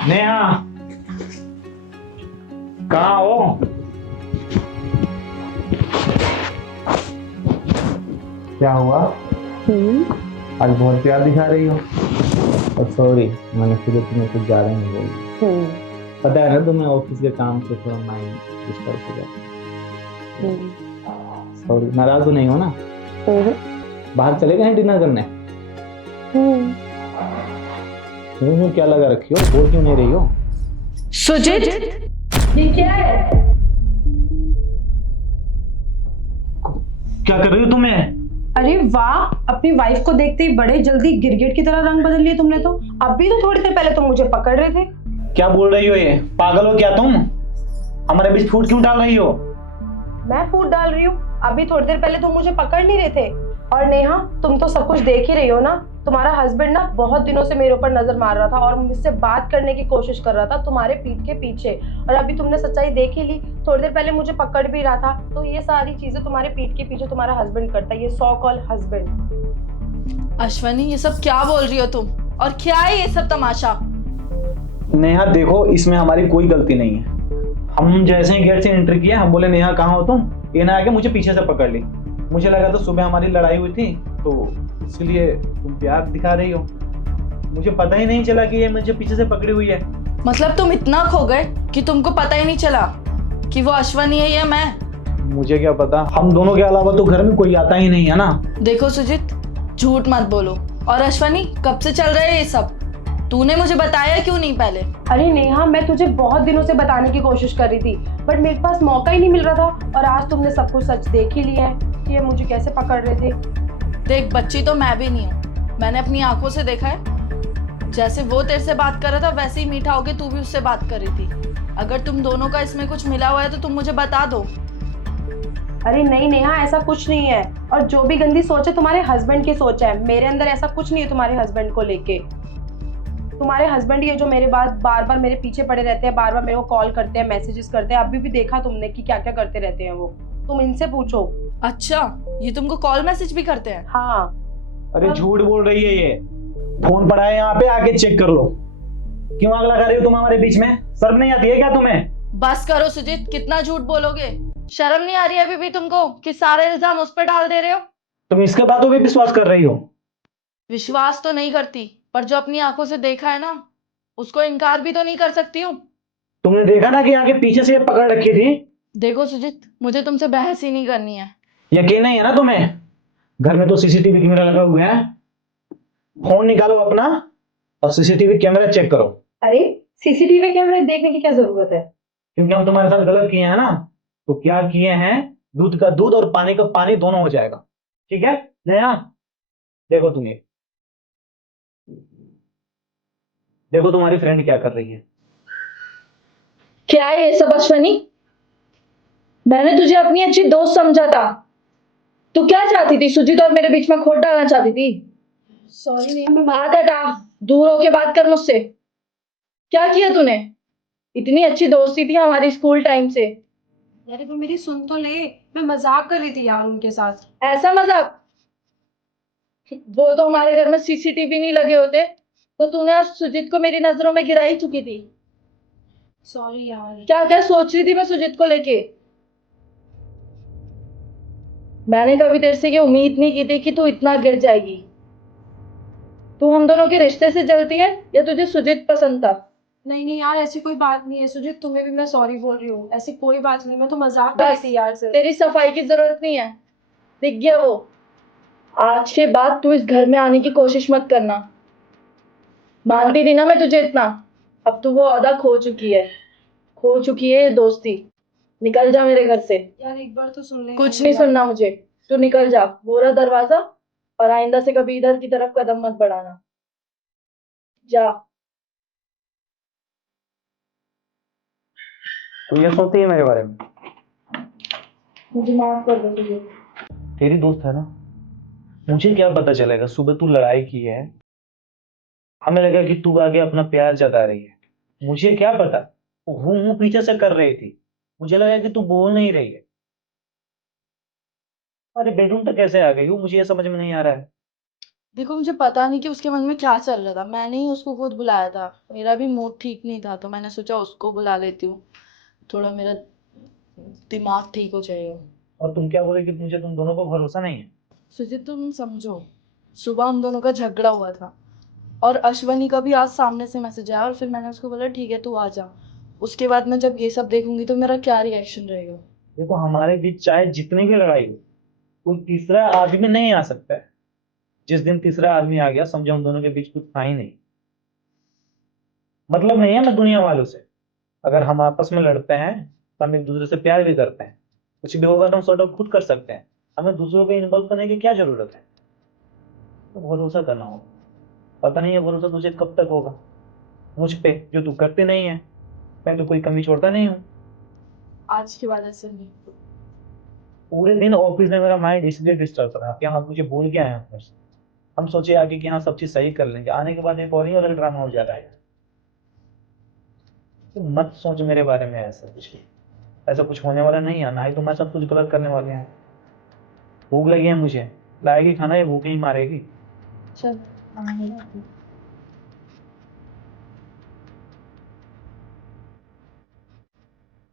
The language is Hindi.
नेहा, कहाँ हो? क्या हुआ? आज बहुत प्यार दिखा रही हो। और सॉरी, मैंने फिर तुम्हें कुछ ज्यादा नहीं बोली। पता है ना, तुम्हें ऑफिस के काम से थोड़ा माइंड डिस्टर्ब हो जाता। सॉरी, नाराज तो नहीं हो ना? बाहर चले गए डिनर करने? क्या लगा रखी हो, बोल क्यों नहीं रही हो? सुजित, ये क्या है? क्या कर रही हो तुम्हें? अरे वाह, अपनी वाइफ को देखते ही बड़े जल्दी गिरगिट की तरह रंग बदल लिए तुमने तो। अभी तो थोड़ी देर पहले तुम मुझे पकड़ रहे थे। क्या बोल रही हो? ये पागल हो क्या तुम? हमारे बीच फूट क्यों डाल रही हो? मैं फूट डाल रही हूँ? अभी थोड़ी देर पहले तुम मुझे पकड़ नहीं रहे थे। और नेहा, तुम तो सब कुछ देख ही रही हो ना। तुम्हारा हस्बैंड ना बहुत दिनों से मेरे ऊपर नजर मार रहा था और मुझसे बात करने की कोशिश कर रहा था तुम्हारे पीठ के पीछे। और अभी तुमने सच्चाई देख ही ली, थोड़ी देर पहले मुझे पकड़ भी रहा था। तो ये सारी चीजें तुम्हारे पीठ के पीछे तुम्हारा हस्बैंड करता है, ये सो कॉल हस्बैंड। अश्वनी, ये सब क्या बोल रही हो तुम? और क्या है ये सब तमाशा? नेहा देखो, इसमें हमारी कोई गलती नहीं है। हम जैसे ही गेट से एंटर किया, हम बोले नेहा कहाँ हो तुम? ये ना आके मुझे पीछे से पकड़ ली। मुझे लगा तो सुबह हमारी लड़ाई हुई थी, तो इसलिए तुम प्यार दिखा रही हो। मुझे पता ही नहीं चला कि ये मुझे पीछे से पकड़ी हुई है। मतलब तुम इतना खो गए कि तुमको पता ही नहीं चला कि वो अश्वनी है या मैं? मुझे क्या पता, हम दोनों के अलावा तो घर में कोई आता ही नहीं है ना। देखो सुजित, झूठ मत बोलो। और अश्वनी, कब से चल रहा है ये सब? तूने मुझे बताया क्यों नहीं पहले? अरे नेहा, मैं तुझे बहुत दिनों से बताने की कोशिश कर रही थी, बट मेरे पास मौका ही नहीं मिल रहा था। और आज तुमने सब कुछ सच देख ही लिया है कि ये मुझे कैसे पकड़ रहे थे। देख, बच्ची तो मैं भी नहीं हूँ। मैंने अपनी आंखों से देखा है। जैसे वो तेरे से बात कर रहा था, वैसे ही मीठा होके तू भी उससे बात कर रही थी। अगर तुम दोनों का इसमें कुछ मिला हुआ है तो तुम मुझे बता दो। अरे नहीं नेहा, ऐसा कुछ नहीं है। और जो भी गंदी सोच है तुम्हारे हस्बैंड की सोच है, मेरे अंदर ऐसा कुछ नहीं है तुम्हारे हस्बैंड को लेके। तुम्हारे हस्बैंड ये जो मेरे बाद बार बार मेरे पीछे पड़े रहते हैं, बार बार मेरे को कॉल करते हैं, मैसेजेस करते हैं। अभी भी देखा तुमने कि क्या क्या करते रहते हैं वो। तुम इनसे पूछो। अच्छा, ये तुमको कॉल मैसेज भी करते हैं? हाँ। अरे झूठ बोल रही है ये। फोन पड़ा है यहाँ पे, आके चेक कर लो। क्यों आग लगा रही हो तुम हमारे बीच में? शर्म नहीं आती है क्या तुम्हें? बस करो सुजीत, कितना झूठ बोलोगे? शर्म नहीं आ रही अभी भी तुमको कि सारे इल्जाम उस पर डाल दे रहे हो? तुम इसके बातों पे विश्वास कर रही हो? विश्वास तो नहीं करती, पर जो अपनी आंखों से देखा है ना, उसको इनकार भी तो नहीं कर सकती हूँ। तुमने देखा ना कि आगे पीछे से ये पकड़ रखी थी। देखो सुजीत, मुझे तुमसे बहस ही नहीं करनी है। यकीन नहीं है ना तुम्हें? घर में तो सीसीटीवी कैमरा लगा हुआ है। फोन निकालो अपना और सीसीटीवी कैमरा चेक करो। अरे, सीसीटीवी कैमरे देखने की क्या जरूरत है? क्योंकि हम तुम्हारे साथ गलत किए हैं ना, तो क्या किए हैं, दूध का दूध और पानी का पानी दोनों हो जाएगा। ठीक है नया? देखो तुम ये, देखो तुम्हारी फ्रेंड क्या कर रही है। क्या है ये सब अश्वनी? मैंने तुझे अपनी अच्छी दोस्त समझा था। तू क्या चाहती थी? सुजीत और मेरे बीच में खोट डालना चाहती थी? सॉरी नेहा, मैं हाथ हटा, दूर होके बात कर मुझसे। क्या किया तूने? इतनी अच्छी दोस्ती थी हमारी स्कूल टाइम से। अरे तो मेरी सुन तो ले। मैं मजाक कर रही थी यार उनके साथ। ऐसा मजाक? वो तो हमारे घर में सीसीटीवी नहीं लगे होते तो तूने आज सुजीत को मेरी नजरों में गिरा ही चुकी थी। सॉरी यार। क्या क्या सोच रही थी मैं सुजीत को लेके? मैंने कभी तेरे से ये उम्मीद नहीं की थी कि तू इतना गिर जाएगी। तू हम दोनों के रिश्ते से जलती है या तुझे सुजीत पसंद था? नहीं नहीं यार, ऐसी कोई बात नहीं है सुजीत, तुम्हें भी मैं सॉरी बोल रही हूँ। ऐसी कोई बात नहीं, मैं तो मजाक कर रही बस, थी यार सिर्फ। तेरी सफाई की जरूरत नहीं है। दिख गया वो। आज के बाद तू इस घर में आने की कोशिश मत करना। मानती थी ना मैं तुझे इतना। अब तो वो अदा खो चुकी है। खो चुकी है ये दोस्ती। निकल जा मेरे घर से। यार एक बार तो सुन ले। कुछ नहीं सुनना मुझे। तू निकल जा, बोरा दरवाजा। और आइंदा से कभी इधर की तरफ कदम मत बढ़ाना। जा। तुम ये सोचती है मेरे बारे में? मुझे माफ कर दो तुझे। तेरी दोस्त है ना, मुझे क्या पता चलेगा? सुबह तू लड़ाई की है, हमें लगा कि तू आगे अपना प्यार जता रही है। मुझे क्या पता, वो हूँ पीछे से कर रही थी। मुझे लगा कि तू बोल नहीं रही है। अरे बेडरूम तक कैसे आ गई हो, मुझे ये समझ में नहीं आ रहा है। देखो मुझे पता नहीं कि उसके मन में क्या चल रहा था, मैंने ही उसको खुद बुलाया था। मेरा भी मूड ठीक नहीं था तो मैंने सोचा उसको बुला लेती हूँ, थोड़ा मेरा दिमाग ठीक हो जाएगा। और तुम क्या बोले कि मुझे तुम दोनों को भरोसा नहीं है? सुजीत तुम समझो, सुबह हम दोनों का झगड़ा हुआ था और अश्वनी का भी आज सामने से मैसेज आया और फिर मैंने उसको बोला ठीक है तू आ जा। उसके बाद मैं जब ये सब देखूंगी तो मेरा क्या रिएक्शन रहेगा। देखो, हमारे बीच चाहे जितनी भी लड़ाई हो, कोई तीसरा आदमी नहीं आ सकता है। जिस दिन तीसरा आदमी आ गया, समझो हम दोनों के बीच कुछ था ही नहीं। मतलब नहीं है मैं दुनिया वालों से। अगर हम आपस में लड़ते हैं तो हम एक दूसरे से प्यार भी करते हैं। कुछ भी होगा तो हम सॉर्ट आउट खुद कर सकते हैं। हमें दूसरों को इन्वॉल्व करने की क्या जरूरत है? तो भरोसा करना होगा। पता नहीं है भरोसा तुझे कब तक होगा मुझ पे, जो तू करते नहीं है। मैं तो कोई कमी छोड़ता नहीं हूँ। आज के बाद ऐसे नहीं। पूरे दिन ऑफिस में मेरा माइंड इसलिए डिस्टर्ब रहा कि हम मुझे बोल के आए हैं अंदर से। हम सोचे आगे कि हाँ सब चीज सही कर लेंगे, आने के बाद एक और ही अलग ड्रामा हो जा रहा है। तो मत सोच मेरे बारे में ऐसा कुछ भी। ऐसा कुछ होने वाला नहीं है, ना ही तो मैं सब कुछ गलत करने वाले हैं। भूख लगी है मुझे, लाएगी खाना, ये भूख ही मारेगी। चल।